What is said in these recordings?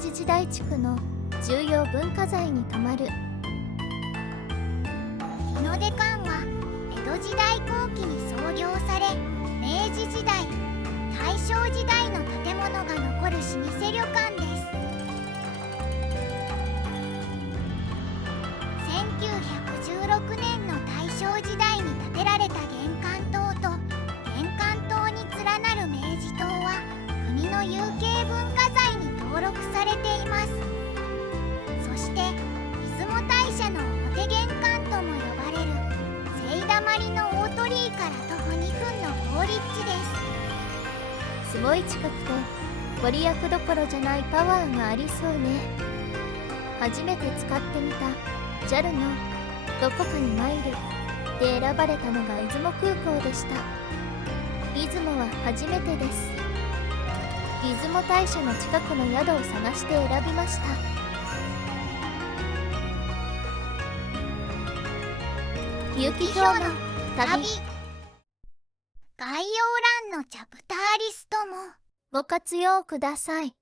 治時代地区の重要文化財に泊まる。日の出館は江戸時代後期に創業され、明治時代、大正時代の建物が残る老舗旅館です。1916年の大正時代に建てられた玄関塔と玄関塔に連なる明治塔は国の有形文化財に登録されています。そして出雲大社の表玄関とも呼ばれる聖溜の大鳥居から徒歩2分の好立地です。すごい近くてご利益どころじゃないパワーがありそうね。初めて使ってみた JAL のどこかにマイルで選ばれたのが出雲空港でした。出雲は初めてです。出雲大社の近くの宿を探して選びました。ユキヒョウの旅。概要欄のチャプターリストもご活用ください。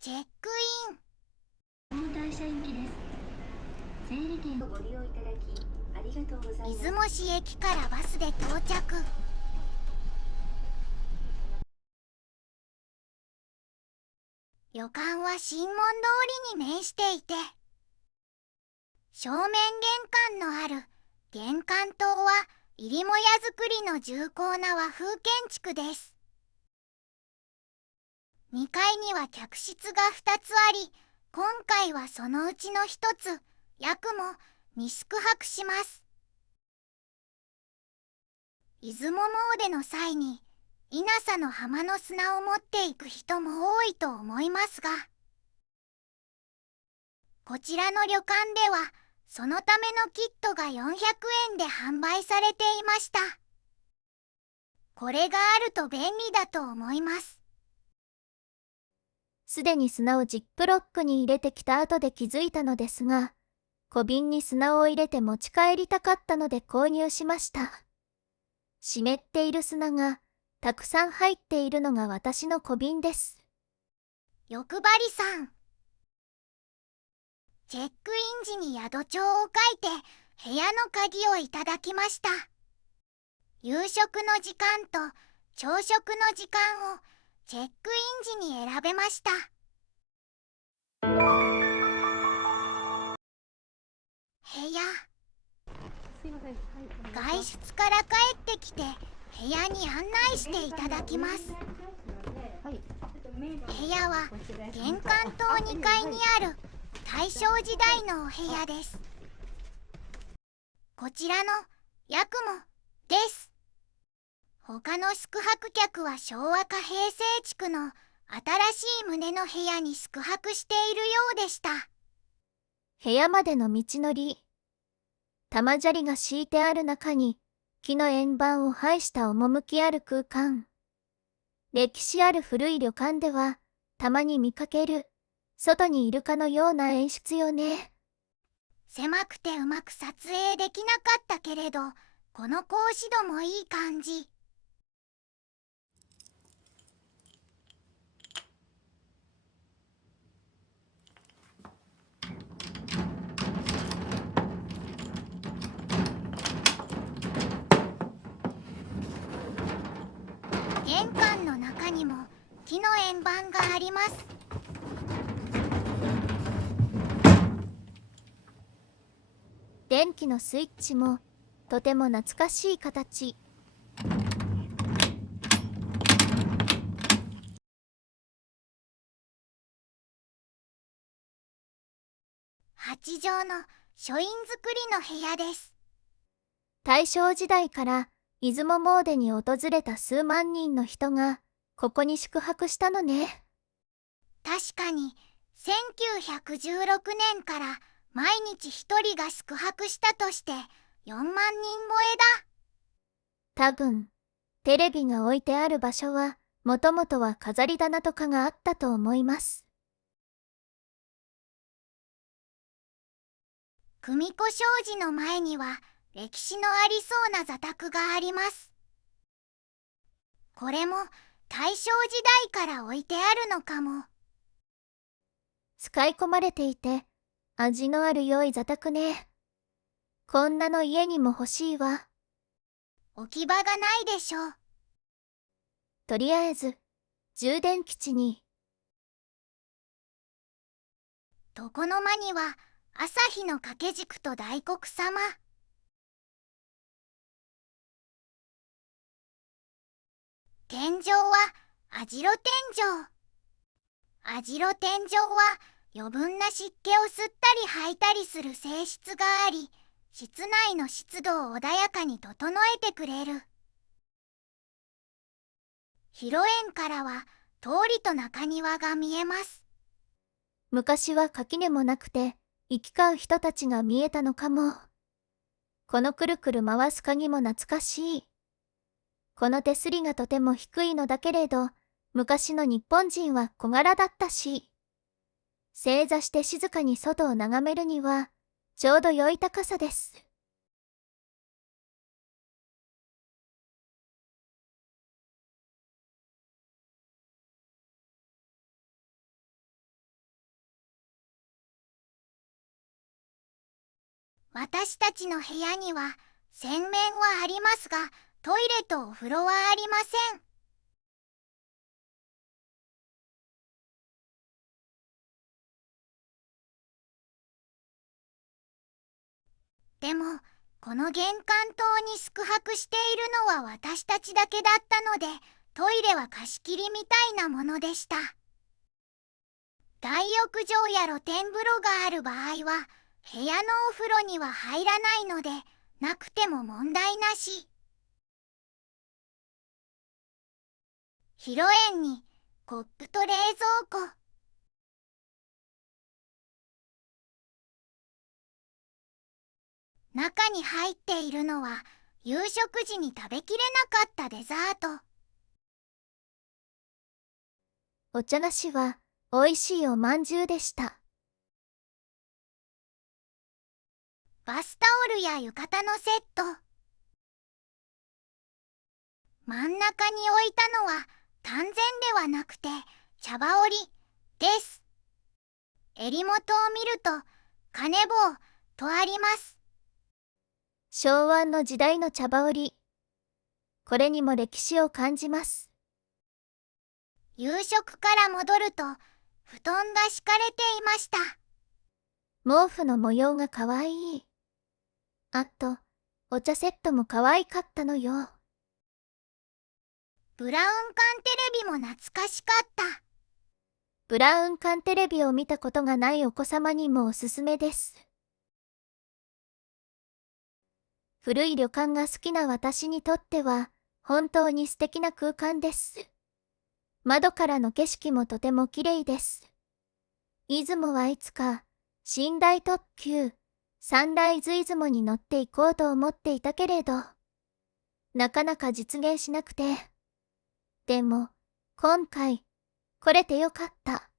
チェックイン。大社行きです。整理券をご利用いただきありがとうございます。出雲市駅からバスで到着。旅館は神門通りに面していて、正面玄関のある玄関棟は入母屋造りの重厚な和風建築です。2階には客室が2つあり、今回はそのうちの1つ、八雲に宿泊します。出雲詣の際に稲佐の浜の砂を持っていく人も多いと思いますが、こちらの旅館ではそのためのキットが400円で販売されていました。これがあると便利だと思います。すでに砂をジップロックに入れてきた後で気づいたのですが、小瓶に砂を入れて持ち帰りたかったので購入しました。湿っている砂がたくさん入っているのが私の小瓶です。欲張りさん。チェックイン時に宿帳を書いて部屋の鍵をいただきました。夕食の時間と朝食の時間をチェックイン時に選べました。部屋。外出から帰ってきて部屋に案内していただきます。部屋は玄関棟2階にある大正時代のお部屋です。こちらの八雲です。他の宿泊客は昭和か平成築の新しい棟の部屋に宿泊しているようでした。部屋までの道のり。玉砂利が敷いてある中に木の円盤を配した趣ある空間。歴史ある古い旅館ではたまに見かける外にいるかのような演出よね。狭くてうまく撮影できなかったけれど、この格子戸もいい感じ。玄関の中にも木の円盤があります。電気のスイッチもとても懐かしい形。8畳の書院造りの部屋です。大正時代から出雲詣に訪れた数万人の人がここに宿泊したのね。確かに1916年から毎日1人が宿泊したとして4万人超え多分テレビが置いてある場所はもともとは飾り棚とかがあったと思います。だ。組子障子の前には歴史のありそうな座卓があります。これも大正時代から置いてあるのかも。使い込まれていて味のある良い座卓ね。こんなの家にも欲しいわ。置き場がないでしょう。とりあえず充電基地に。床の間には朝日の掛け軸と大黒様。天井は網代天井。網代天井は余分な湿気を吸ったり吐いたりする性質があり、室内の湿度を穏やかに整えてくれる。広縁からは通りと中庭が見えます。昔は垣根もなくて行き交う人たちが見えたのかも。このくるくる回す鍵も懐かしい。この手すりがとても低いのだけれど、昔の日本人は小柄だったし、正座して静かに外を眺めるにはちょうど良い高さです。私たちの部屋には洗面はありますが、トイレとお風呂はありません。でもこの玄関棟に宿泊しているのは私たちだけだったので、トイレは貸し切りみたいなものでした。大浴場や露天風呂がある場合は部屋のお風呂には入らないので、なくても問題なし。広縁にコップと冷蔵庫。中に入っているのは夕食時に食べきれなかったデザート。お茶菓子はおいしいおまんじゅうでした。バスタオルや浴衣のセット。真ん中に置いたのは丹前ではなくて茶羽織です。襟元を見ると金棒とあります。昭和の時代の茶羽織。これにも歴史を感じます。夕食から戻ると布団が敷かれていました。毛布の模様がかわいい。あとお茶セットもかわいかったのよ。ブラウン管テレビも懐かしかった。ブラウン管テレビを見たことがないお子様にもおすすめです。古い旅館が好きな私にとっては本当に素敵な空間です。窓からの景色もとても綺麗です。出雲はいつか寝台特急サンライズ出雲に乗っていこうと思っていたけれど、なかなか実現しなくて。でも今回来れてよかった。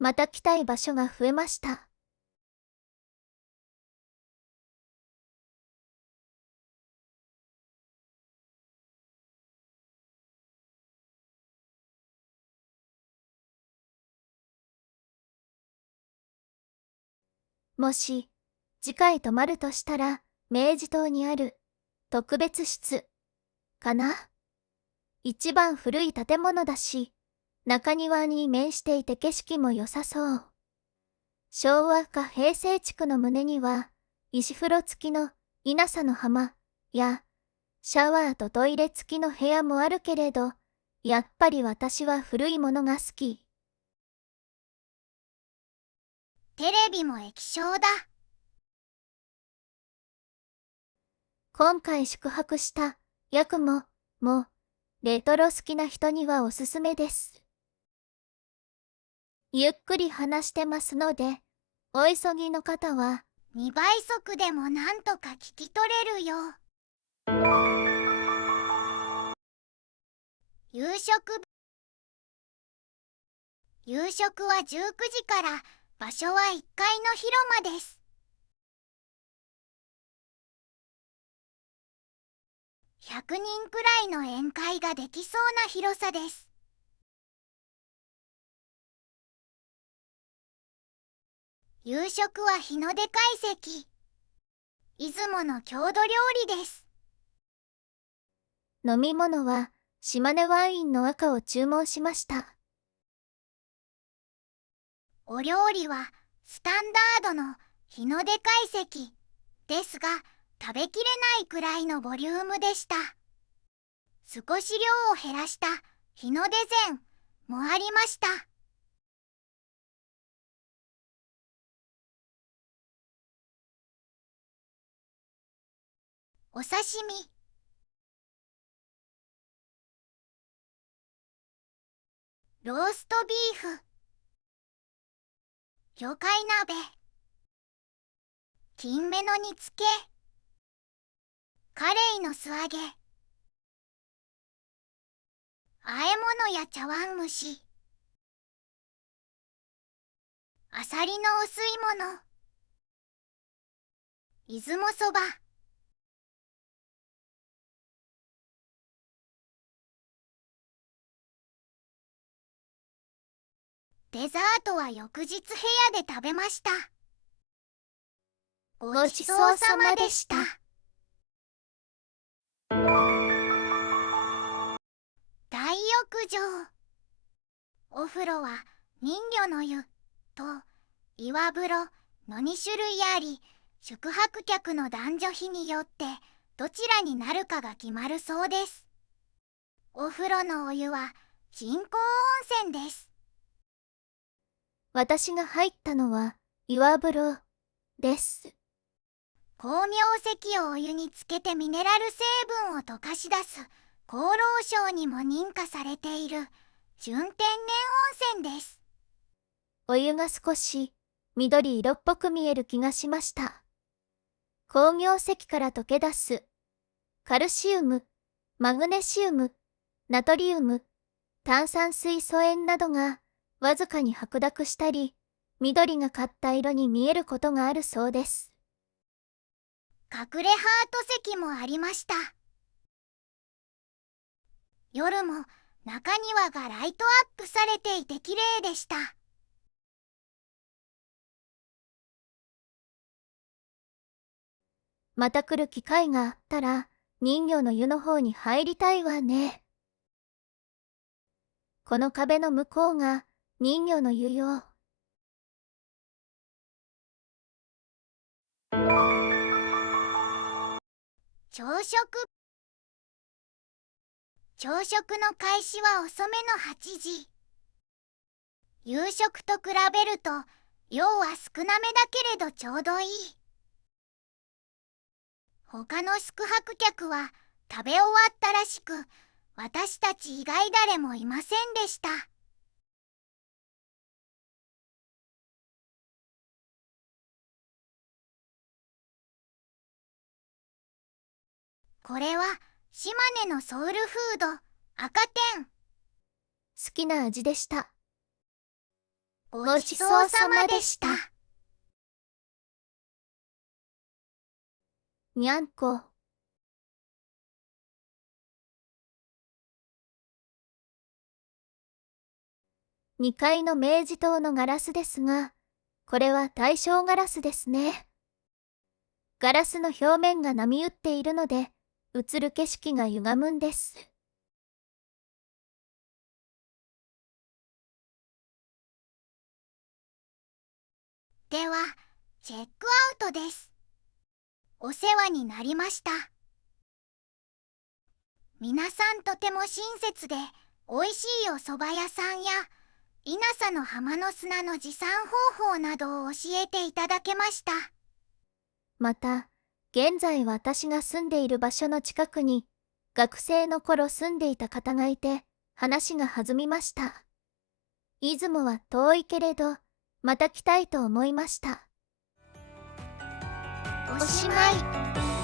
また来たい場所が増えました。もし次回泊まるとしたら明治島にある特別室かな。一番古い建物だし、中庭に面していて景色も良さそう。昭和か平成地区の棟には石風呂付きの稲佐の浜やシャワーとトイレ付きの部屋もあるけれど、やっぱり私は古いものが好き。テレビも液晶だ。今回宿泊したヤクモもレトロ好きな人にはおすすめです。ゆっくり話してますので、お急ぎの方は2倍速でもなんとか聞き取れるよ。夕食は19時から、場所は1階の広間です。100人くらいの宴会ができそうな広さです。夕食は日の出懐石、出雲の郷土料理です。飲み物は島根ワインの赤を注文しました。お料理はスタンダードの日の出懐石ですが、食べきれないくらいのボリュームでした。少し量を減らした日の出膳もありました。お刺身、ローストビーフ、魚介鍋、金目の煮付け、カレイの素揚げ、和え物や茶碗蒸し、あさりのお吸い物、出雲そば、デザートは翌日部屋で食べました。ごちそうさまでした。大浴場。お風呂は人魚の湯と岩風呂の2種類あり、宿泊客の男女比によってどちらになるかが決まるそうです。お風呂のお湯は人工温泉です。私が入ったのは岩風呂です。光明石をお湯につけてミネラル成分を溶かし出す厚労省にも認可されている純天然温泉です。お湯が少し緑色っぽく見える気がしました。光明石から溶け出すカルシウム、マグネシウム、ナトリウム、炭酸水素塩などがわずかに白濁したり、緑がかった色に見えることがあるそうです。隠れハート石もありました。夜も中庭がライトアップされていて綺麗でした。また来る機会があったら人魚の湯の方に入りたいわね。この壁の向こうが人魚の湯よ。朝食の開始は遅めの8時。夕食と比べると量は少なめだけれどちょうどいい。他の宿泊客は食べ終わったらしく、私たち以外誰もいませんでした。これは島根のソウルフード赤天。好きな味でした。ごちそうさまでした。にゃんこ。2階の明治塔のガラスですが、これは大正ガラスですね。ガラスの表面が波打っているので、映る景色が歪むんです。では、チェックアウトです。お世話になりました。皆さんとても親切で、おいしいお蕎麦屋さんや、稲佐の浜の砂の持参方法などを教えていただけました。また、現在私が住んでいる場所の近くに、学生の頃住んでいた方がいて、話が弾みました。出雲は遠いけれど、また来たいと思いました。おしまい。